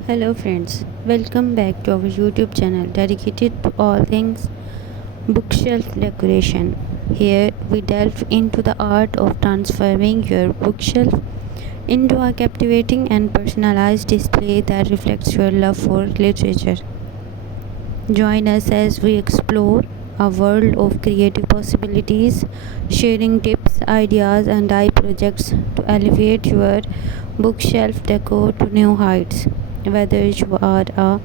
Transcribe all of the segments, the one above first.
Hello, friends. Welcome back to our YouTube channel dedicated to all things bookshelf decoration. Here, we delve into the art of transforming your bookshelf into a captivating and personalized display that reflects your love for literature. Join us as we explore a world of creative possibilities, sharing tips, ideas, and eye projects to elevate your bookshelf decor to new heights. Whether you are a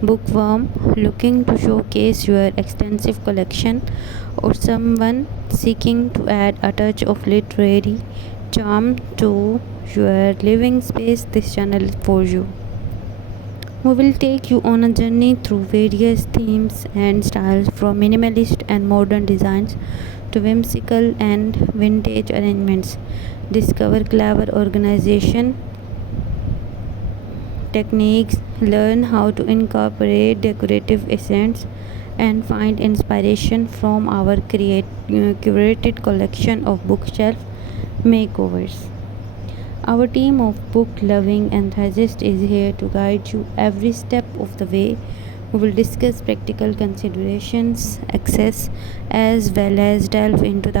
bookworm looking to showcase your extensive collection or someone seeking to add a touch of literary charm to your living space, this channel is for you. We will take you on a journey through various themes and styles from minimalist and modern designs to whimsical and vintage arrangements. Discover clever organization techniques, learn how to incorporate decorative essence, and find inspiration from our curated collection of bookshelf makeovers. Our team of book loving enthusiasts is here to guide you every step of the way. We will discuss practical considerations, access, as well as delve into the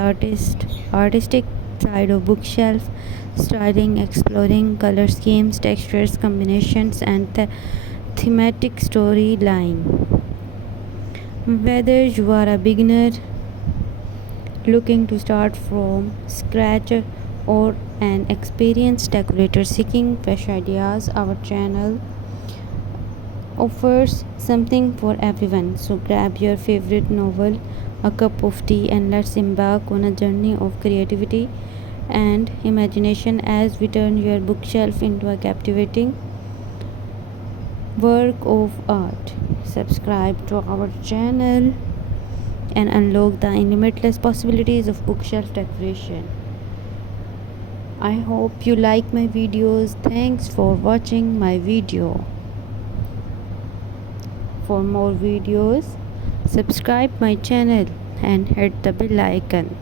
artistic side of bookshelf styling, exploring color schemes, textures, combinations, and thematic storyline. Whether you are a beginner looking to start from scratch or an experienced decorator seeking fresh ideas, our channel offers something for everyone. So grab your favorite novel, a cup of tea, and let's embark on a journey of creativity and imagination as we turn your bookshelf into a captivating work of art. Subscribe to our channel and unlock the limitless possibilities of bookshelf decoration. I hope you like my videos. Thanks for watching my video. For more videos, subscribe my channel and hit the bell icon.